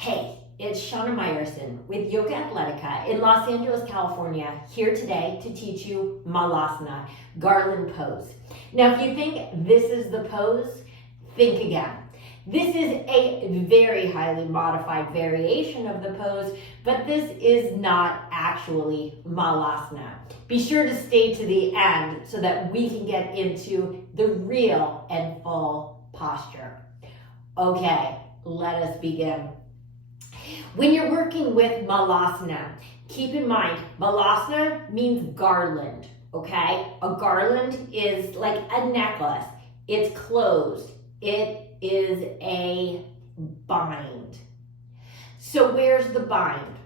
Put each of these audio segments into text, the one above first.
Hey, it's Shana Meyerson with YOGAthletica in Los Angeles, California, here today to teach you Malasana, Garland pose. Now, if you think this is the pose, think again. This is a very highly modified variation of the pose, but this is not actually Malasana. Be sure to stay to the end so that we can get into the real and full posture. Okay, let us begin. When you're working with Malasana, keep in mind, Malasana means garland, okay? A garland is like a necklace. It's closed. It is a bind. So where's the bind?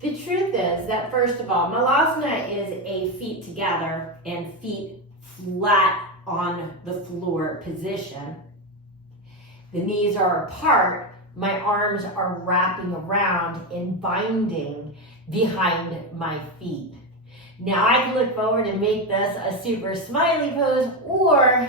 The truth is that, first of all, Malasana is a feet together and feet flat on the floor position. The knees are apart. My arms are wrapping around and binding behind my feet. Now I can look forward and make this a super smiley pose, or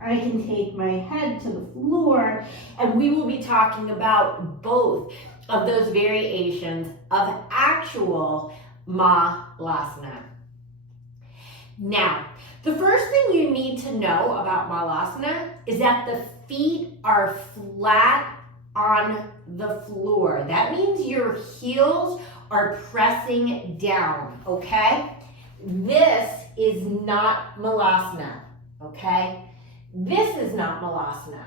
I can take my head to the floor, and we will be talking about both of those variations of actual Malasana. Now, the first thing you need to know about Malasana is that the feet are flat on the floor. That means your heels are pressing down, okay? This is not Malasana, okay? This is not Malasana.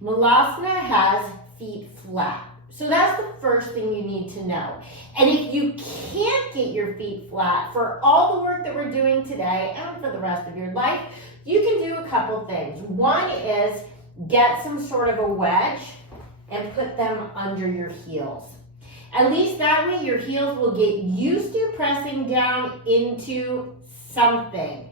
Malasana has feet flat. So that's the first thing you need to know. And if you can't get your feet flat for all the work that we're doing today and for the rest of your life, you can do a couple things. One is get some sort of a wedge and put them under your heels. At least that way your heels will get used to pressing down into something.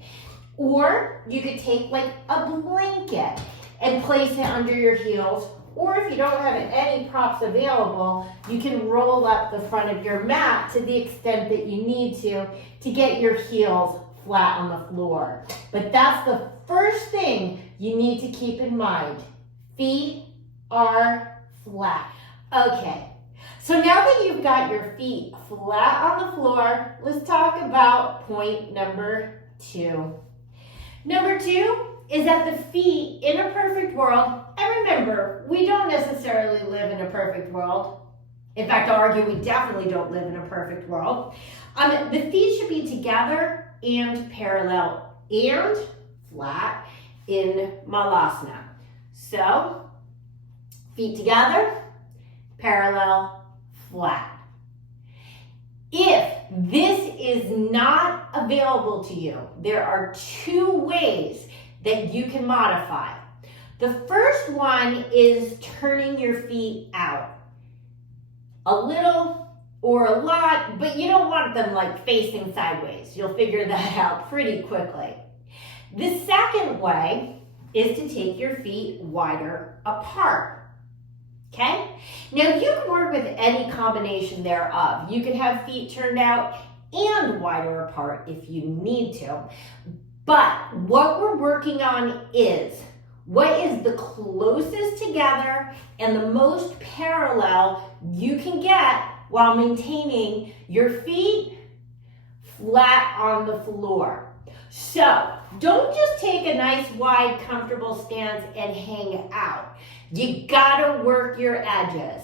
Or you could take like a blanket and place it under your heels. Or if you don't have any props available, you can roll up the front of your mat to the extent that you need to get your heels flat on the floor. But that's the first thing you need to keep in mind. Feet are flat. Okay, so now that you've got your feet flat on the floor, let's talk about point number 2. Number 2 is that the feet in a perfect world, and remember, we don't necessarily live in a perfect world. In fact, I'll argue we definitely don't live in a perfect world. The feet should be together and parallel and flat in Malasana. So, feet together, parallel, flat. If this is not available to you, there are 2 ways that you can modify. The first one is turning your feet out. A little or a lot, but you don't want them like facing sideways. You'll figure that out pretty quickly. The second way is to take your feet wider apart. Okay? Now you can work with any combination thereof. You can have feet turned out and wider apart if you need to. But what we're working on is what is the closest together and the most parallel you can get while maintaining your feet flat on the floor. So don't just take a nice wide comfortable stance and hang out. You gotta work your edges.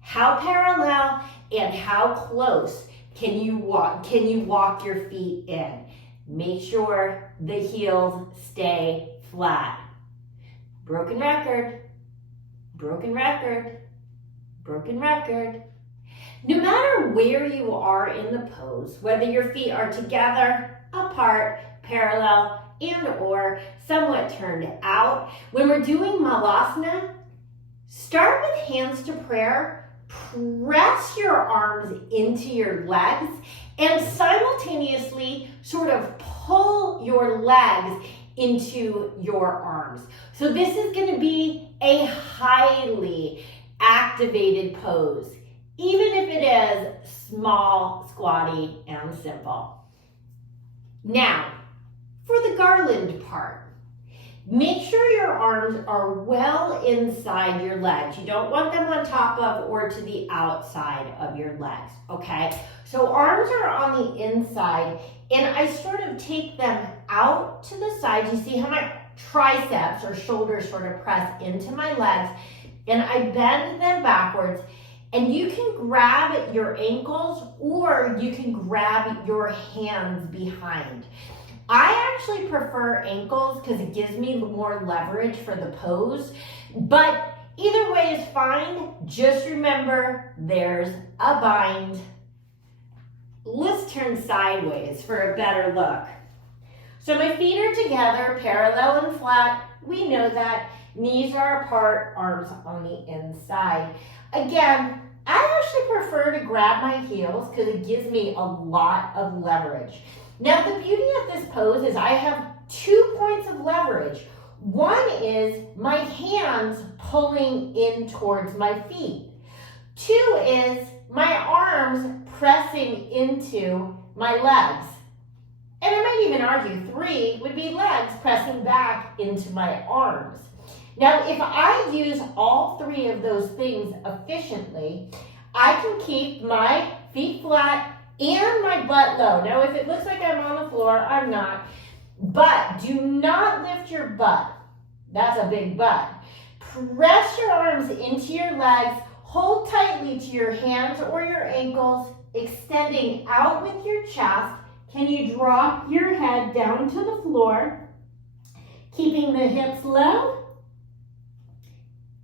How parallel and how close can you walk your feet in? Make sure the heels stay flat. Broken record, broken record, broken record. No matter where you are in the pose, whether your feet are together, apart, parallel, and or somewhat turned out, when we're doing Malasana, start with hands to prayer, press your arms into your legs, and simultaneously sort of pull your legs into your arms. So this is going to be a highly activated pose, even if it is small, squatty, and simple. Now, for the garland part, Make sure your arms are well inside your legs. You don't want them on top of or to the outside of your legs, okay? So arms are on the inside, and I sort of take them out to the side. You see how my triceps or shoulders sort of press into my legs, and I bend them backwards. And you can grab your ankles or you can grab your hands behind. I actually prefer ankles because it gives me more leverage for the pose, but either way is fine. Just remember there's a bind. Let's turn sideways for a better look. So my feet are together, parallel and flat. We know that. Knees are apart, arms on the inside. Again, I actually prefer to grab my heels because it gives me a lot of leverage. Now, the beauty of this pose is I have 2 points of leverage. One is my hands pulling in towards my feet. 2 is my arms pressing into my legs. And I might even argue 3 would be legs pressing back into my arms. Now, if I use all 3 of those things efficiently, I can keep my feet flat and my butt low. Now, if it looks like I'm on the floor, I'm not. But do not lift your butt. That's a big butt. Press your arms into your legs. Hold tightly to your hands or your ankles, extending out with your chest. Can you drop your head down to the floor, keeping the hips low?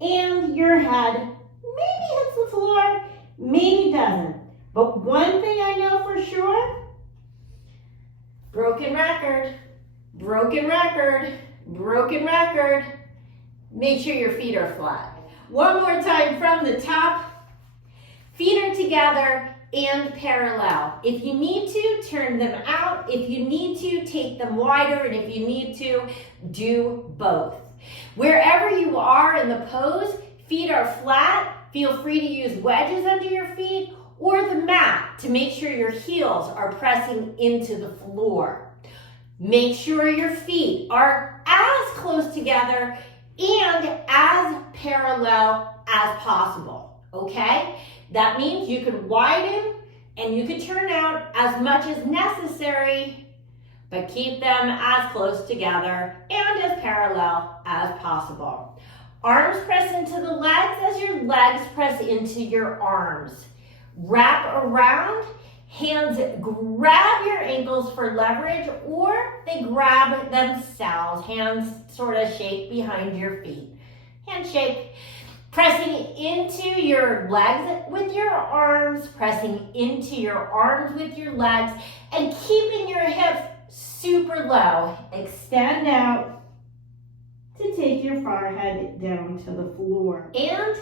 And your head maybe hits the floor, maybe doesn't. But one thing I know for sure, broken record, broken record, broken record. Make sure your feet are flat. One more time from the top. Feet are together and parallel. If you need to, turn them out. If you need to, take them wider. And if you need to, do both. Wherever you are in the pose, feet are flat. Feel free to use wedges under your feet or the mat to make sure your heels are pressing into the floor. Make sure your feet are as close together and as parallel as possible, okay? That means you can widen and you can turn out as much as necessary, but keep them as close together and as parallel as possible. Arms press into the legs as your legs press into your arms. Wrap around, hands grab your ankles for leverage or they grab themselves. Hands sort of shake behind your feet. Handshake. Pressing into your legs with your arms, pressing into your arms with your legs, and keeping your hips super low. Extend out to take your forehead down to the floor. And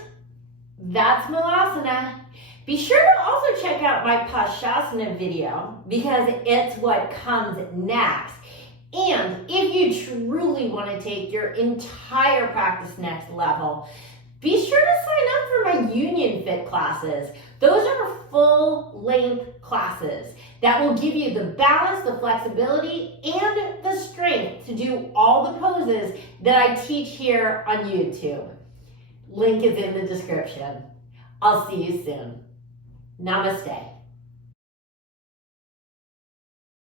that's Malasana. Be sure to also check out my Paschasana video because it's what comes next. And if you truly want to take your entire practice next level, be sure to sign up for my Union Fit classes. Those are full-length classes that will give you the balance, the flexibility, and the strength to do all the poses that I teach here on YouTube. Link is in the description. I'll see you soon. Namaste.